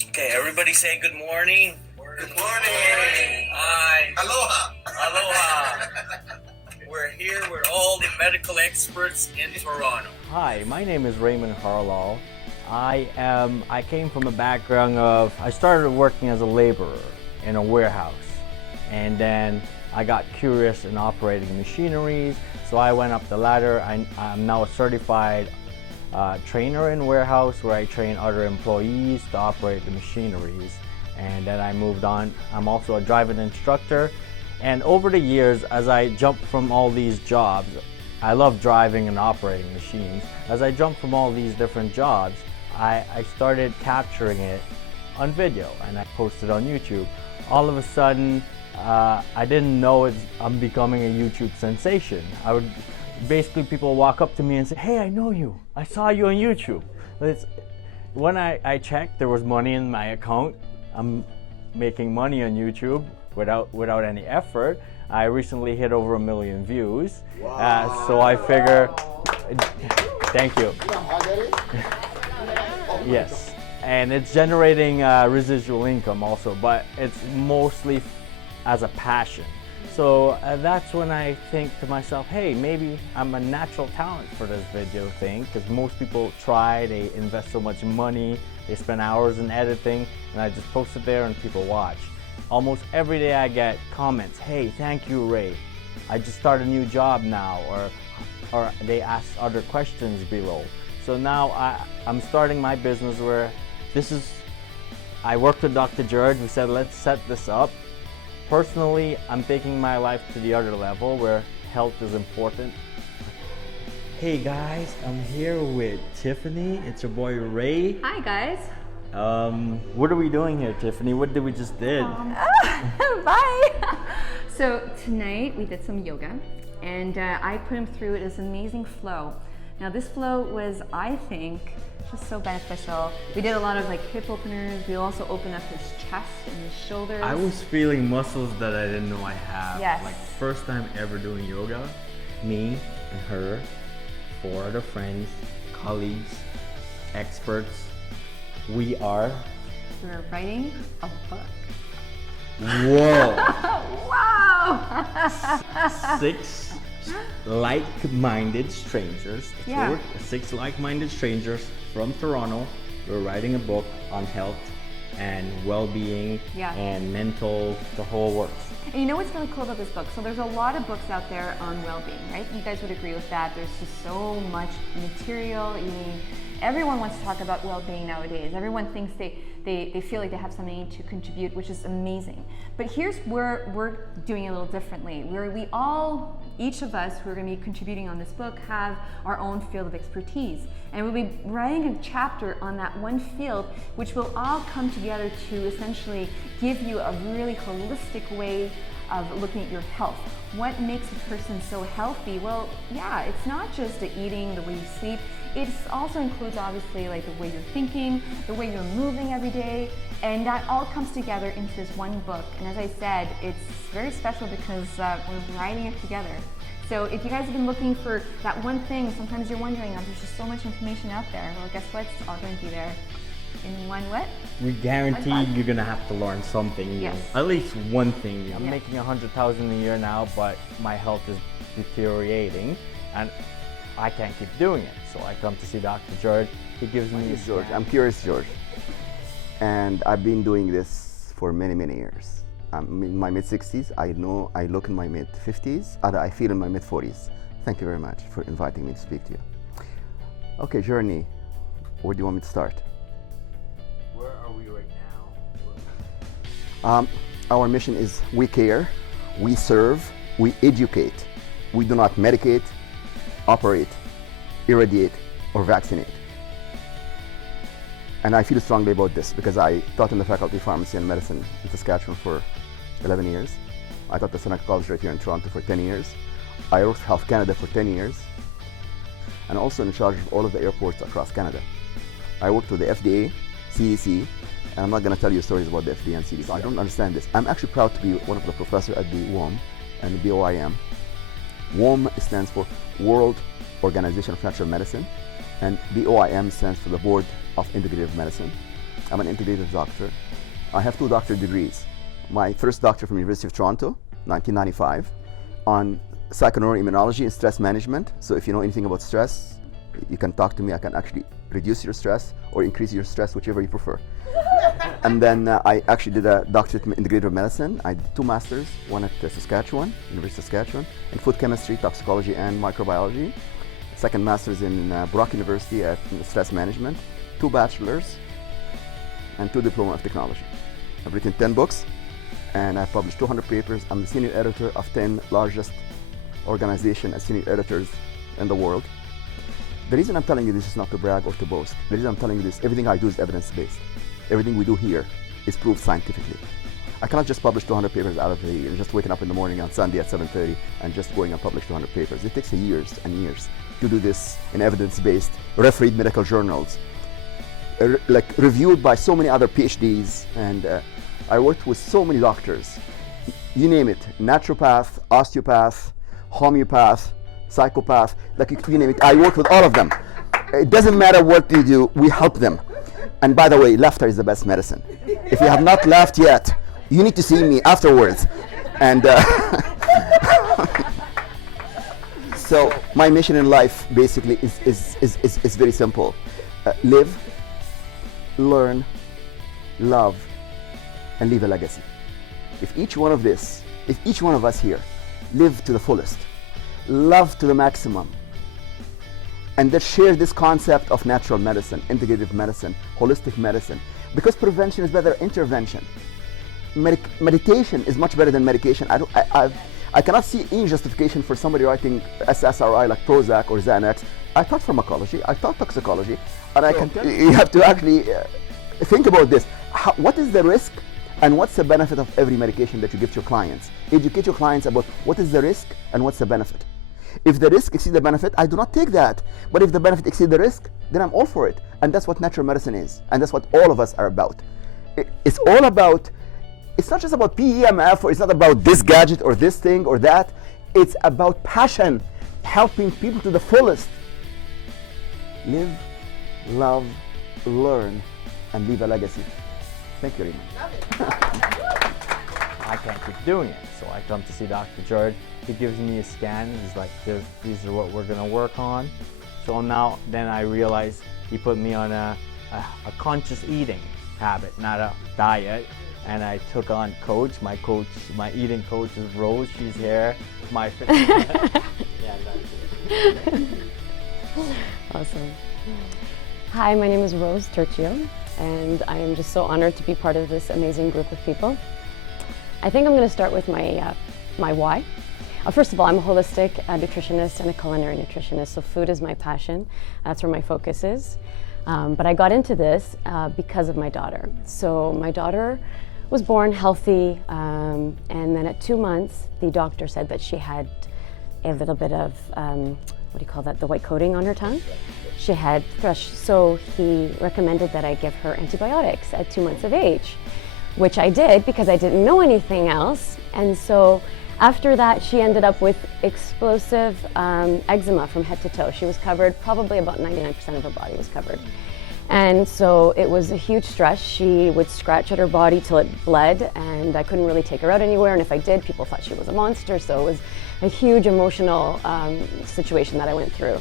Okay, everybody say good morning. Good morning. Hi. Aloha. Aloha. We're here with all the medical experts in Toronto. Hi, my name is Raymond Harlall. I came from a background of, I started working as a laborer in a warehouse, and then I got curious in operating machineries, so I went up the ladder. I'm now a certified trainer in warehouse where I train other employees to operate the machineries, and then I moved on. I'm also a driving instructor, and over the years, as I jumped from all these jobs, I love driving and operating machines. As I jumped from all these different jobs, I started capturing it on video and I posted on YouTube. All of a sudden, I didn't know I'm becoming a YouTube sensation. Basically people walk up to me and say, "Hey, I know you. I saw you on YouTube." When I checked, there was money in my account. I'm making money on YouTube without any effort. I recently hit over 1 million views. Wow. So I figure, thank you. Yes, and it's generating residual income also, but it's mostly as a passion. So that's when I think to myself, hey, maybe I'm a natural talent for this video thing, because most people try, they invest so much money, they spend hours in editing, and I just post it there and people watch. Almost every day I get comments, "Hey, thank you, Ray. I just started a new job now," or they ask other questions below. So now I'm starting my business where I worked with Dr. George. We said, let's set this up. Personally, I'm taking my life to the other level where health is important. Hey guys, I'm here with Tiffany. It's your boy Ray. Hi guys. What are we doing here, Tiffany? What did we just did? Bye. So tonight we did some yoga, and I put him through this amazing flow. Now this flow was, I think, just so beneficial. We did a lot of like hip openers. We also opened up his chest and his shoulders. I was feeling muscles that I didn't know I have. Yes. Like first time ever doing yoga. Me and her, 4 other friends, colleagues, experts. We're writing a book. Whoa! Wow! 6 like-minded strangers. Yeah. 6 like-minded strangers from Toronto. We're writing a book on health and well-being and mental, the whole works. And you know what's really cool about this book? So there's a lot of books out there on well-being, right? You guys would agree with that. There's just so much material. Everyone wants to talk about well-being nowadays. Everyone thinks they feel like they have something to contribute, which is amazing. But here's where we're doing it a little differently. Each of us who are going to be contributing on this book have our own field of expertise. And we'll be writing a chapter on that one field, which will all come together to essentially give you a really holistic way of looking at your health. What makes a person so healthy? Well, yeah, it's not just the eating, the way you sleep. It also includes obviously like the way you're thinking, the way you're moving every day, and that all comes together into this one book. And as I said, it's very special because we're writing it together. So if you guys have been looking for that one thing, sometimes you're wondering, oh, there's just so much information out there. Well, guess what? It's all going to be there in one what? We guarantee you're gonna have to learn something new. Yes. At least one thing new. I'm Yeah. making 100,000 a year now, but my health is deteriorating, and I can't keep doing it. So I come to see Dr. George. He gives me a George. scan. I'm Curious George. And I've been doing this for many, many years. I'm in my mid-60s. I know I look in my mid-50s. I feel in my mid-40s. Thank you very much for inviting me to speak to you. Okay, journey. Where do you want me to start? Where are we right now? Our mission is we care, we serve, we educate. We do not medicate, operate, irradiate, or vaccinate. And I feel strongly about this because I taught in the Faculty of Pharmacy and Medicine in Saskatchewan for 11 years. I taught at Seneca College right here in Toronto for 10 years. I worked Health Canada for 10 years, and also in charge of all of the airports across Canada. I worked with the FDA, CDC, and I'm not going to tell you stories about the FDA and CDC. I don't understand this. I'm actually proud to be one of the professors at the WOM and the BOIM. WOM stands for World Organization of Natural Medicine, And BOIM stands for the Board of Integrative Medicine. I'm an integrative doctor. I have 2 doctorate degrees. My first doctorate from University of Toronto, 1995, on psychoneuroimmunology and stress management. So if you know anything about stress, you can talk to me. I can actually reduce your stress or increase your stress, whichever you prefer. And then I actually did a doctorate in integrative medicine. I did 2 masters, one at Saskatchewan, University of Saskatchewan, in food chemistry, toxicology, and microbiology. Second master's in Brock University at stress management, 2 bachelors, and 2 diploma of technology. I've written 10 books, and I've published 200 papers. I'm the senior editor of 10 largest organizations as senior editors in the world. The reason I'm telling you this is not to brag or to boast. The reason I'm telling you this, everything I do is evidence-based. Everything we do here is proved scientifically. I cannot just publish 200 papers out of the year, just waking up in the morning on Sunday at 7:30 and just going and publish 200 papers. It takes years and years to do this in evidence-based, refereed medical journals, reviewed by so many other PhDs, and I worked with so many doctors. You name it, naturopath, osteopath, homeopath, psychopath, you name it, I work with all of them. It doesn't matter what you do, we help them. And by the way, laughter is the best medicine. If you have not laughed yet, you need to see me afterwards. And so my mission in life basically is very simple. Live, learn, love, and leave a legacy. If each one of us here live to the fullest, love to the maximum, and that share this concept of natural medicine, integrative medicine, holistic medicine, because prevention is better than intervention. Meditation is much better than medication. I cannot see any justification for somebody writing SSRI like Prozac or Xanax. I taught pharmacology, I taught toxicology, and you have to actually think about this. What is the risk and what's the benefit of every medication that you give to your clients? Educate your clients about what is the risk and what's the benefit. If the risk exceeds the benefit, I do not take that. But if the benefit exceeds the risk, then I'm all for it. And that's what natural medicine is. And that's what all of us are about. It's all about, it's not just about PEMF, or it's not about this gadget or this thing or that. It's about passion, helping people to the fullest. Live, love, learn, and leave a legacy. Thank you, Raymond. I can't keep doing it, so I come to see Dr. George. He gives me a scan. He's like, these are what we're gonna work on. So now, then I realized he put me on a conscious eating habit, not a diet. And I took on my eating coach is Rose. She's here. My fitness. Yeah, that's it. Awesome. Hi, my name is Rose Turcio, and I am just so honored to be part of this amazing group of people. I think I'm going to start with my why. First of all, I'm a holistic nutritionist and a culinary nutritionist, so food is my passion. That's where my focus is. But I got into this because of my daughter. So my daughter was born healthy, and then at 2 months, the doctor said that she had a little bit of, what do you call that, the white coating on her tongue. She had thrush, so he recommended that I give her antibiotics at 2 months of age, which I did because I didn't know anything else. And so after that, she ended up with explosive eczema from head to toe. She was covered, probably about 99% of her body was covered. And so it was a huge stress. She would scratch at her body till it bled, and I couldn't really take her out anywhere. And if I did, people thought she was a monster. So it was a huge emotional situation that I went through.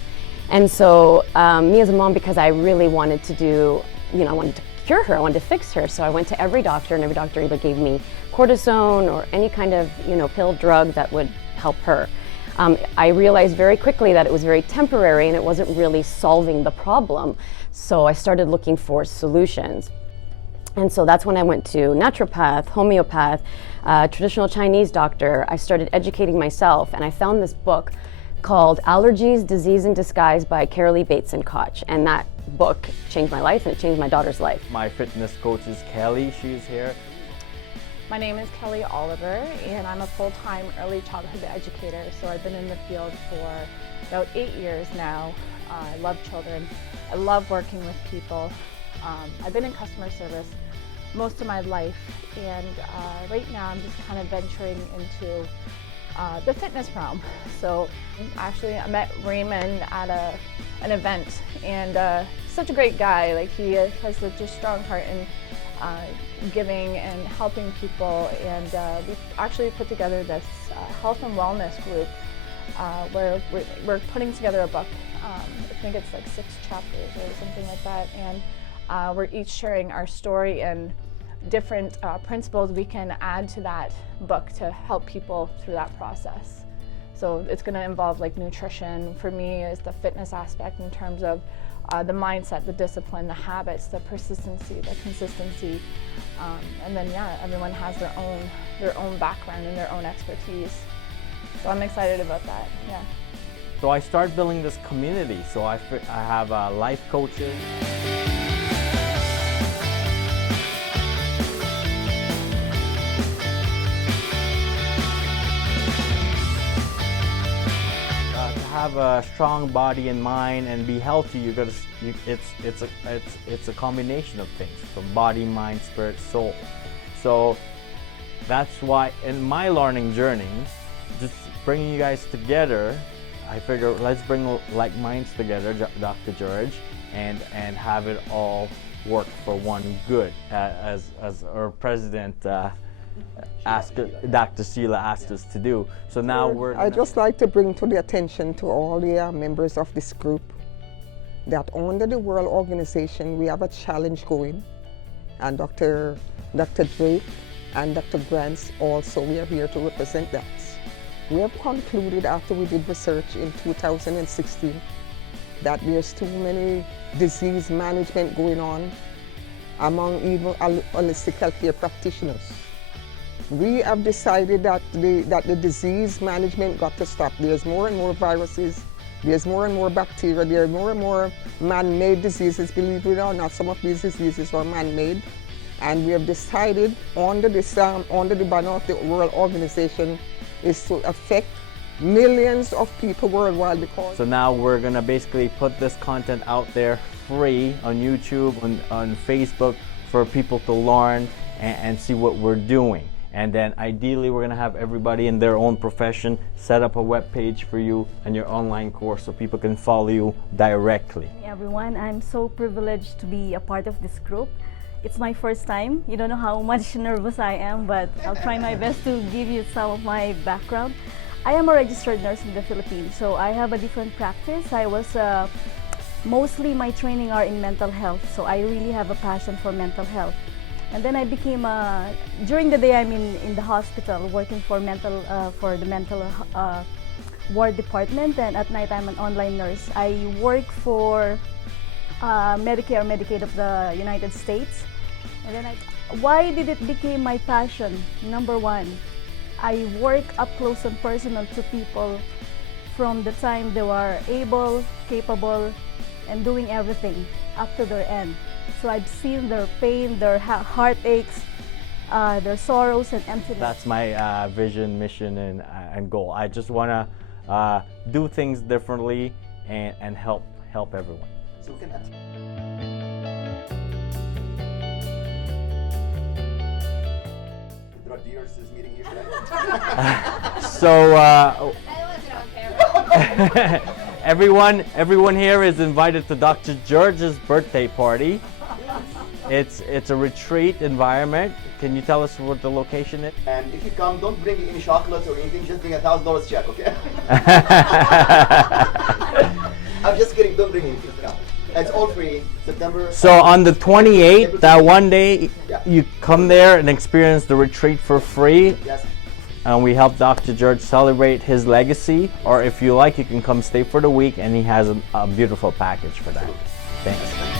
And so me as a mom, because I really wanted to do, I wanted to cure her, I wanted to fix her. So I went to every doctor, and every doctor either gave me cortisone or any kind of, pill drug that would help her. I realized very quickly that it was very temporary and it wasn't really solving the problem. So I started looking for solutions. And so that's when I went to naturopath, homeopath, traditional Chinese doctor. I started educating myself, and I found this book called Allergies, Disease in Disguise by Carolee Bateson Koch. And that book changed my life, and it changed my daughter's life. My fitness coach is Kelly. She's here. My name is Kelly Oliver, and I'm a full-time early childhood educator. So I've been in the field for about 8 years now. I love children. I love working with people. I've been in customer service most of my life, and right now I'm just kind of venturing into the fitness realm. So actually I met Raymond at a an event, and such a great guy. Like, he has such a strong heart in giving and helping people, and we actually put together this health and wellness group where we're putting together a book. I think it's like 6 chapters or something like that, and we're each sharing our story and different principles we can add to that book to help people through that process. So it's going to involve like nutrition. For me, is the fitness aspect in terms of the mindset, the discipline, the habits, the persistency, the consistency, and then yeah, everyone has their own background and their own expertise. So I'm excited about that. Yeah. So I start building this community. So I have life coaches. Have a strong body and mind and be healthy, it's a combination of things, from body, mind, spirit, soul. So that's why in my learning journey, just bringing you guys together, I figure let's bring like minds together, Dr. George, and have it all work for one good, as our president Dr. Sheila asked us to do. So now I'd just like to bring to the attention to all the members of this group that under the World Organization we have a challenge going, and Dr. Drake and Dr. Grants also, we are here to represent that. We have concluded after we did research in 2016 that there's too many disease management going on among even holistic healthcare practitioners. We have decided that the disease management got to stop. There's more and more viruses, there's more and more bacteria, there are more and more man-made diseases. Believe it or not, some of these diseases are man-made. And we have decided under the banner of the World Organization is to affect millions of people worldwide. Because so now we're gonna basically put this content out there free on YouTube, on Facebook, for people to learn and see what we're doing. And then ideally we're gonna have everybody in their own profession set up a web page for you and your online course so people can follow you directly. Hey everyone, I'm so privileged to be a part of this group. It's my first time. You don't know how much nervous I am, but I'll try my best to give you some of my background. I am a registered nurse in the Philippines, so I have a different practice. I was mostly my training are in mental health, so I really have a passion for mental health. And then I became during the day I'm in the hospital working for the mental ward department, and at night I'm an online nurse. I work for Medicare, Medicaid of the United States. And then why did it become my passion? Number one, I work up close and personal to people from the time they were able, capable, and doing everything up to their end. So I've seen their pain, their heartaches, their sorrows and emptiness. That's my vision, mission, and goal. I just want to do things differently and help everyone. So we can the drug dealers is meeting here tonight. So everyone here is invited to Dr. George's birthday party. It's a retreat environment. Can you tell us what the location is? And if you come, don't bring any chocolates or anything, just bring $1,000 check, okay? I'm just kidding, don't bring anything. No. It's all free, September. So on the 28th, that one day, yeah, you come there and experience the retreat for free. Yes. And we help Dr. George celebrate his legacy. Or if you like, you can come stay for the week, and he has a beautiful package for that. Thanks.